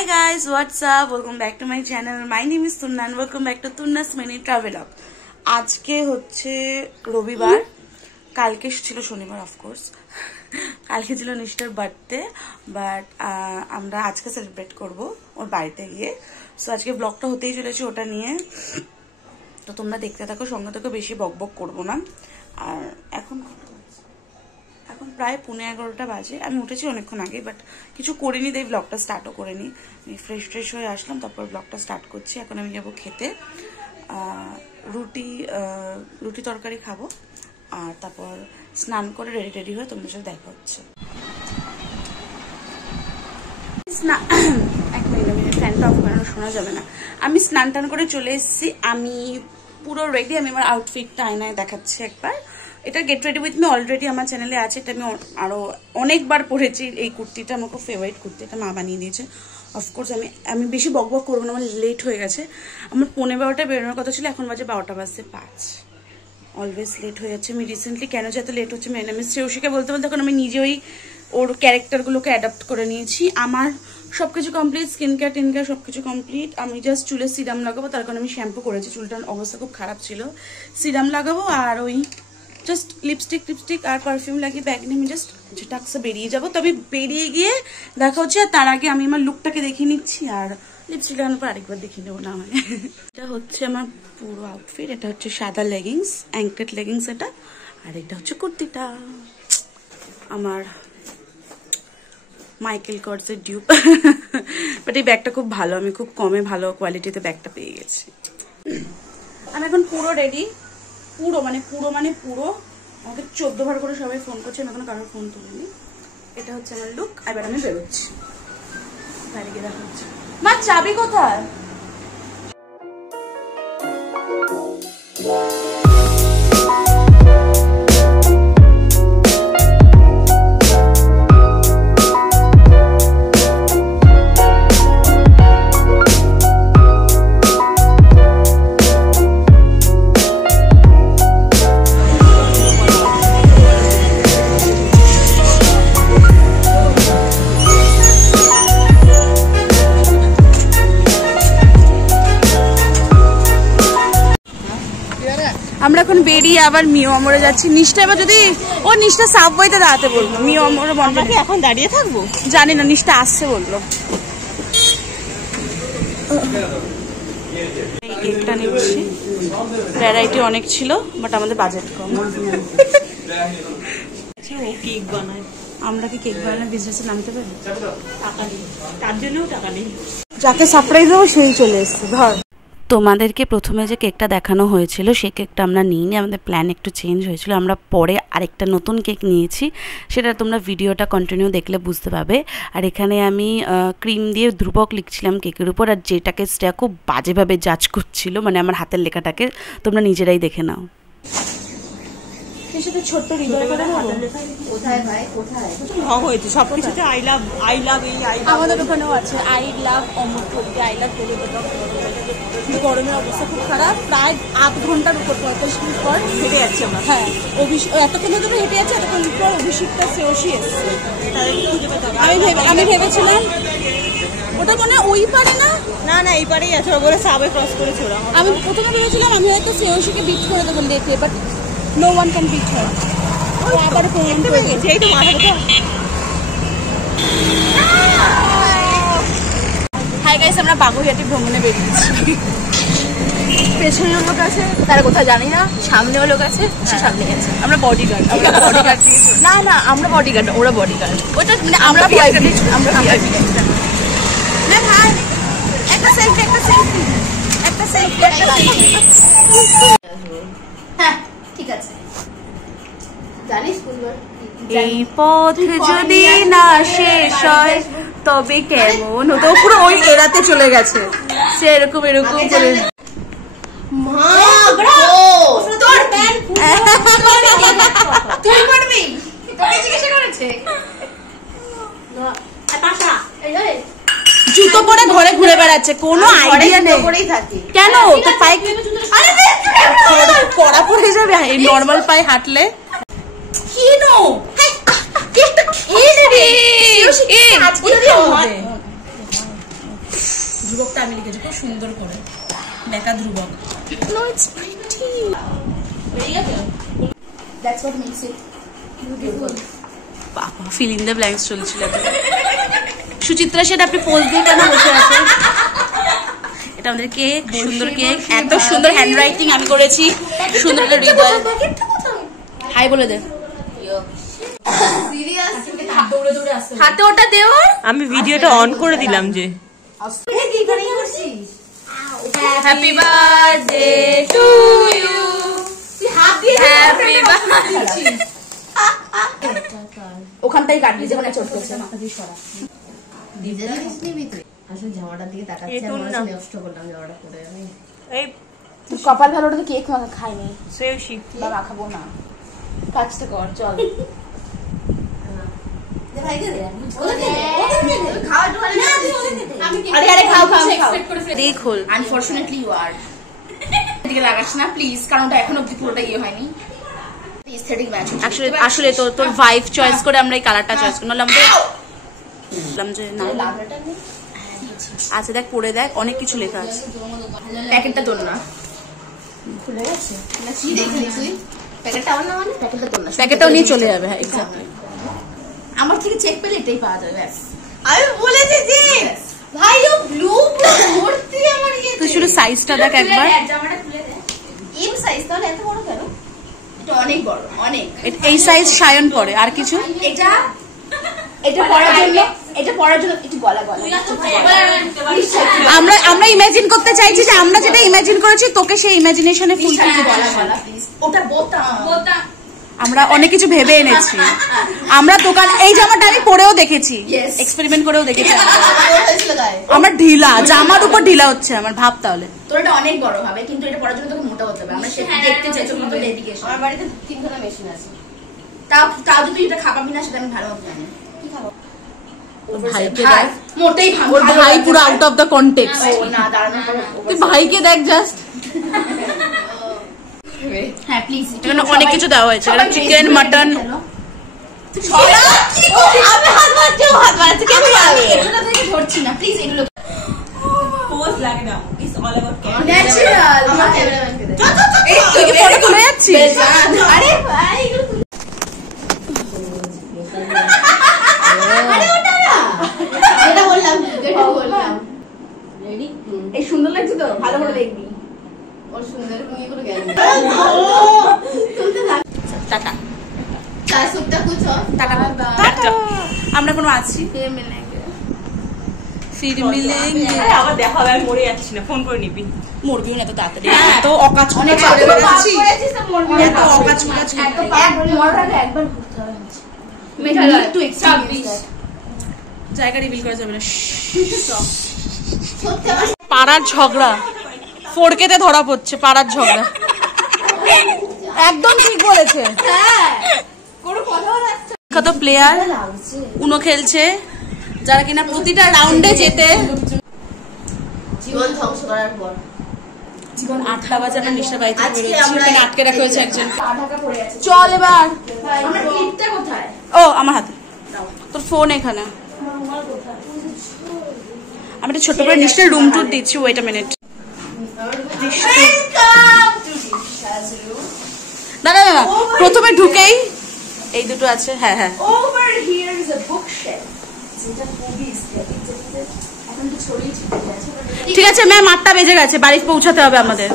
Hi guys, what's up? Welcome back to my channel. My name is Tunna and welcome back to Tunna's Mini Travelog. আজকে হচ্ছে রবিবার, কালকে ছিল শনিবার of course. কালকে ছিল নিষ্টার বার্থডে, বাট আমরা আজকে সেলিব্রেট করব ওর বাড়িতে গিয়ে। সো আজকে ব্লগটা হতেই চলেছে ওটা নিয়ে, তো তোমরা দেখতে থাকো, সঙ্গে থেকে বেশি বকবক করবো না। আর এখন প্রায় 11:30 বাজে। আমি উঠেছি অনেকক্ষণ আগে, বাট কিছু করিনি, তাই ব্লগটা স্টার্টও করিনি। আমি ফ্রেশ হয়ে আসলাম, তারপর ব্লগটা স্টার্ট করছি। এখন আমি যাবো খেতে, রুটি তরকারি খাবো, আর তারপর স্নান করে রেডি হয়ে তোমাদের সাথে দেখা হচ্ছে। এক মিনিট, ফ্যানটা অফ করানো শোনা যাবে না। আমি স্নান টান করে চলে এসেছি, আমি পুরো রেডি। আমি আমার আউটফিটটা আয়নায় দেখাচ্ছি একবার। এটা get ready with me already আমার চ্যানেলে আছে, এটা আমি আরো অনেকবার পরেছি। এই কুর্তিটা আমার খুব ফেভারিট কুর্তি, এটা মা বানিয়ে দিয়েছে। অফকোর্স আমি বেশি বকবক করবো না, আমার লেট হয়ে গেছে। আমার 11:15 বেরোনোর কথা ছিল, এখন বাজে 12:05। অলওয়েজ লেট হয়ে যাচ্ছে। আমি রিসেন্টলি কেন যে এত লেট হচ্ছে আমি শ্রেয়সীকে বলতে এখন আমি নিজেই ওর ক্যারেক্টারগুলোকে অ্যাডাপ্ট করে নিয়েছি। আমার সবকিছু কমপ্লিট, স্কিন কেয়ার সবকিছু কমপ্লিট। আমি জাস্ট চুলে সিরাম লাগাবো, তার কারণে আমি শ্যাম্পু করেছি, চুলটার অবস্থা খুব খারাপ ছিল। সিরাম লাগাবো আর ওই জাস্ট লিপস্টিক আর পারফিউম লাগিয়ে ব্যাগ নিয়ে আমি জাস্ট ঝটাকসে বেরিয়ে যাবো। তবে বেরিয়ে গিয়ে দেখা হচ্ছে, আর তার আগে আমি আমার লুকটাকে দেখিয়ে নিচ্ছি, আর লিপস্টিক লাগানোর পর আরেকবার দেখিয়ে নেবো না হয়। এটা হচ্ছে আমার পুরো আউটফিট। এটা হচ্ছে সাদা লেগিংস, অ্যাঙ্কেট লেগিংস এটা, আর এটা হচ্ছে কুর্তিটা আমার মাইকেল কর্সের ডিউপ। বাট এই ব্যাগটা খুব ভালো, আমি খুব কমে ভালো কোয়ালিটিতে ব্যাগটা পেয়ে গেছি। আমি এখন পুরো রেডি, পুরো আমাকে 14 বার করে সবাই ফোন করছে, আমি এখন কারোর ফোন তুলিনি। এটা হচ্ছে আমার লুক। এবার আমি বেরোচ্ছি, বাইরে গিয়ে দেখা হচ্ছে। মা চাবি কোথায়? আমরা এখন বেরিয়ে আবার মিও আমরে যাচ্ছি। নিষ্ঠা এবার যদি নিষ্ঠা সাবওয়েতে দাঁড়াতে বললো, মিও আমরে বন্ধ। এখন দাঁড়িয়ে থাকবো জানি না, নিষ্ঠা আসছে বললো। এই কেকটা নিচ্ছি, ভ্যারাইটি অনেক ছিল, বাট আমাদের বাজেট কম। কেক বানায়, আমরা কি কেক বানানোর বিজনেসে নামতে পারি? টাকা নেই, তার জন্যও টাকা নেই। যাকে সারপ্রাইজ দেবো সেই চলে এসছে। ধর, তোমাদেরকে প্রথমে যে কেকটা দেখানো হয়েছিল সেই কেকটা আমরা নিইনি, আমাদের প্ল্যান একটু চেঞ্জ হয়েছিল। আমরা পরে আরেকটা নতুন কেক নিয়েছি, সেটা তোমরা ভিডিওটা কন্টিনিউ দেখলে বুঝতে পারবে। আর এখানে আমি ক্রিম দিয়ে ধ্রুবক লিখছিলাম কেকের উপর, আর যেটাকে সেটা খুব বাজেভাবে জাজ করছিল, মানে আমার হাতের লেখাটাকে। তোমরা নিজেরাই দেখে নাও। ছোট্ট হৃদয় করে কোথায় ভাই, কোথায় হয়েছে সবকিছুতে আই লাভ আমাদের ওখানেও আছে I love Amar Kabita, I love কবিতা। গরমের অবস্থা খুব খারাপ, প্রায় 8 ঘন্টার উপর 45 মিনিট পর হেঁটে যাচ্ছি আমরা। হ্যাঁ, এতক্ষণ ধরে হেঁটে যাচ্ছি, এতক্ষণ পর অভিষেকটা শ্রেয়সী এসছে। আমি ভেবেছিলাম ওটা মনে ওই পারে না এই পারেই আছে, ওরা সাবে ক্রস করেছে ওরা। আমি প্রথমে ভেবেছিলাম আমি হয়তো শ্রেয়সীকে বিট করে দেবো দেখে, but no one can beat her. আবার প্রমাণ করে গেছে, এই তো মাথাটা। হাই গাইস, আমরা বাগুইহাটি ভ্রমণে বেরিয়েছি। পেছনেও লোক আছে, তারা কোথায় জানি না, সামনেও লোক আছে, সামনে গেছে। আমরা বডিগার্ড না আমরা বডিগার্ড, ওরা বডিগার্ড। ওটা মানে আমরা ভিআইপি, আমরা ভিআইপি। না ভাই, একটা সেলফি হ্যাঁ ঠিক আছে। এই পথ যদি না শেষ হয় তবে কেমন হতো। পুরো ওই এরাতে চলে গেছে সে, এরকম করে। জুতো পরে ঘরে ঘুরে বেড়াচ্ছে, কোনো আইডিয়া নেই কেন। পড়া পড়ে যাবে নর্মাল পায়ে হাঁটলে। ধ্রুবকটা আমি লিখেছি খুব সুন্দর করে, বেকা ধ্রুবক। No, it's pretty. That's what makes it beautiful. বাবা, fill in the blanks চলছিল। সুচিত্রা সেটা আপনি পোজ দিয়ে কেন বসে আছেন? এটা আমাদের কেক, সুন্দর কেক, এত সুন্দর হ্যান্ড রাইটিং আমি করেছি, সুন্দর একটা হৃদয়। হাই বলে দে। হাতে ওটা দেও। আমি ভিডিওটা অন করে দিলাম যে। Happy birthday to you, happy birthday. ওখানটাই কাটবি যেখানে চোট পেয়েছে, মাথা দিয়ে সরা। আসলে জামাটার দিকে তাকাচ্ছি আর মনে হচ্ছে নষ্ট করলাম জামাটা পরে আমি। এই কপাল ভালো, ওটা তো কেক খাইনি শ্রেয়সী বা মাখাবো না, কাজটা কর চল। আনফরচুনেটলি ইউ আর দিকে লাগাস না প্লিজ, কারণ ওটা এখন অব্দি পুরোটা ইয়ে হয়নি। আসলে তোর ভাইব চয়েস করে আমরা এই কালারটা চয়েস করলাম যে না। আচ্ছা দেখ, পরে দেখ, অনেক কিছু লেখা আছে। প্যাকেটটা তোর না, খুলে গেছে না কি দেখেছি? প্যাকেটটা আমার না, মানে প্যাকেটটা তোর না, প্যাকেটটাও নিয়ে চলে যাবে। হ্যাঁ এক্স্যাক্টলি, আমার থেকে চেক পেলে এটাই পাওয়া যাবে। ব্যাস আমি বলেছি যে ভাই ও ব্লু ভর্তি আমার ইয়ে। তুই শুধু সাইজটা দেখ একবার। জামাটা খুলে দে। এম সাইজ তাহলে এত বড় কেন? এটা অনেক বড়, অনেক। এই সাইজ সায়ন পরে, আর কিছু এটা পরার জন্য, এটা পরার জন্য একটু গলা গলা। আমরা ইমাজিন করতে চাইছি যে আমরা যেটা ইমাজিন করেছি তোকে সেই ইমাজিনেশনে ফুলফিল গলা গলা প্লিজ। ওটা বোতাম। আমরা অনেক কিছু ভেবে এনেছি। আমরা দোকান, এই জামাটা আমি পরেও দেখেছি, এক্সপেরিমেন্ট করেও দেখেছি। আমার ঢিলা, জামার উপর ঢিলা হচ্ছে আমার, ভাব তাহলে। তোর এটা অনেক বড় হবে, কিন্তু এটা পরার জন্য তোকে মোটা হতে হবে। আমরা সেটা দেখতে চাই তোর মতো ডেডিকেশন। আমার বাড়িতে 3খানা মেশিন আছে, তাও যদি তুই এটা খাবাবি না সেটা আমি ভালো মতো জানি। কি খাবো? ভাইকে দেখ, মোটেই ভালো। ওর ভাই পুরো আউট অফ দ্য কনটেক্সট। না দাঁড়ানো, তুই ভাইকে দেখ জাস্ট। হ্যাঁ প্লিজ, এখানে অনেক কিছু দেওয়া হয়েছে, চিকেন, মাটন। ধরছি না প্লিজ, এগুলো পোজ লাগে না, ইটস অল অ্যাবাউট ন্যাচারাল। আমার ক্যামেরাম্যানকে দে। তুই কি ফটো তুলে যাচ্ছিস? আরে ভাই এগুলো এটা বললাম, এটা বললাম। রেডি? এই সুন্দর লাগছে তো, ভালো করে দেখবি। ওর সুন্দর তুমি এগুলো জ্ঞান দাও। তুলতে থাক। টাটা চায় সুপটা কুছো। Tata tata. আমরা কোনো আছি ফির মিলেঙ্গে। আবার দেখা হবে, আমি মরে যাচ্ছি না, ফোন করে নিবি। মরবিও না এত তাড়াতাড়ি, এত অকাজ করে বেড়াচ্ছি, এত অকাজ একবার ঘুরতে হবে। মেঘালয় টু জায়গা রিভিল করা যাবে না। পাড়ার ঝগড়া, ফোরকেতে ধরা পড়ছে পাড়ার ঝগড়া। একদম ঠিক বলেছে। কত প্লেয়ার উনো খেলছে, যারা কিনা প্রতিটা রাউন্ডে যেতে জীবন ধ্বংস করার পর। জীবন 8টা বাজে আমরা নিশা বাড়িতে বেরোচ্ছি, আটকে রাখা হয়েছে একজন। চল এবার। আমার ক্লিপটা কোথায়? ও আমার হাতে, তোর ফোন এখানে। আমি একটা ছোট করে নিশ্চয় রুম টুর দিচ্ছি, ওয়েট আ মিনিট। দাঁড়া দাঁড়া, প্রথমে ঢুকেই এই দুটো আছে। হ্যাঁ হ্যাঁ, Over here is a bookshelf. যেটা খুবই এখন তো ছড়িয়ে ছিটিয়ে আছে। ঠিক আছে ম্যাম, 8টা বেজে গেছে, বাড়ি পৌঁছাতে হবে আমাদের।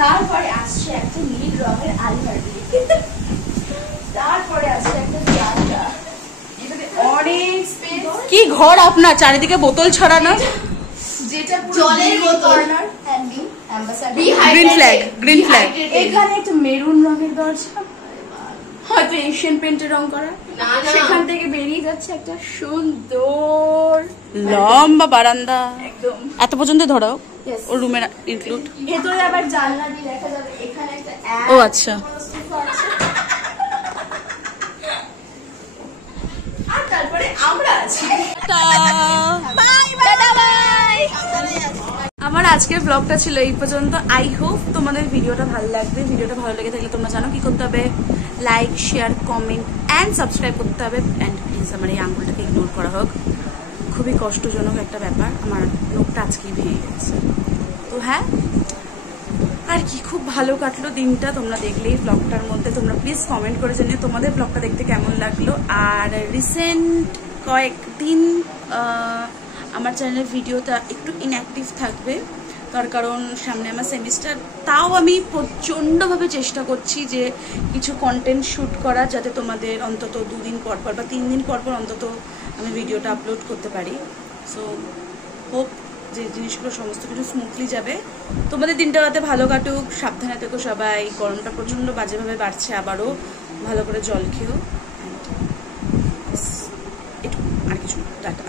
তারপরে আসছে একটা নীল রঙের আলমারি, তারপরে আসছে একটা জানলা, যেটাতে অনেক স্পেস। কি ঘর আপনার, চারিদিকে বোতল ছড়ানো, যেটা জলের বোতল, গ্রিন ফ্ল্যাগ, গ্রিন ফ্ল্যাগ। এখানে একটা মেরুন রঙের দরজা, হয়তো এশিয়ান পেন্টের রং করা। সেখান থেকে বেরিয়ে যাচ্ছে একটা সুন্দর লম্বা বারান্দা, একদম এত পর্যন্ত ধরাও ও রুমের ইনক্লুড। ভেতরে আবার জানলা দিয়ে দেখা যাবে। এখানে একটা ও আচ্ছা, আর তারপরে আমরা আছি। আমার আজকের ব্লগটা ছিল এই পর্যন্ত। আই হোপ তোমাদের ভিডিওটা ভালো লাগবে। ভিডিওটা ভালো লেগে থাকলে তোমরা জানো কি করতে হবে, like, share, comment and subscribe করতে হবে। অ্যান্ড প্লিজ আমার এই আঙ্গুলটাকে ইগনোর করা হোক, খুবই কষ্টজনক একটা ব্যাপার, আমার নখটা আজকেই ভেঙে গেছে। তো হ্যাঁ, আর কি খুব ভালো কাটলো দিনটা, তোমরা দেখলেই ব্লগটার মধ্যে। তোমরা প্লিজ কমেন্ট করে জানিও তোমাদের ব্লগটা দেখতে কেমন লাগলো। আর রিসেন্ট কয়েকদিন আমার চ্যানেলের ভিডিওটা একটু ইনঅ্যাক্টিভ থাকবে, তার কারণ সামনে আমার সেমিস্টার। তাও আমি প্রচণ্ডভাবে চেষ্টা করছি যে কিছু কন্টেন্ট শ্যুট করা, যাতে তোমাদের অন্তত 2 দিন পর পর বা 3 দিন পর পর অন্তত আমি ভিডিওটা আপলোড করতে পারি। সো হোপ যে জিনিসগুলো সমস্ত কিছু স্মুথলি যাবে, তোমাদের দিনটা রাতে ভালো কাটুক, সাবধানে থেকো সবাই। গরমটা প্রচণ্ড বাজেভাবে বাড়ছে, আবারও ভালো করে জল খেও। আর কিছু না, টাটা।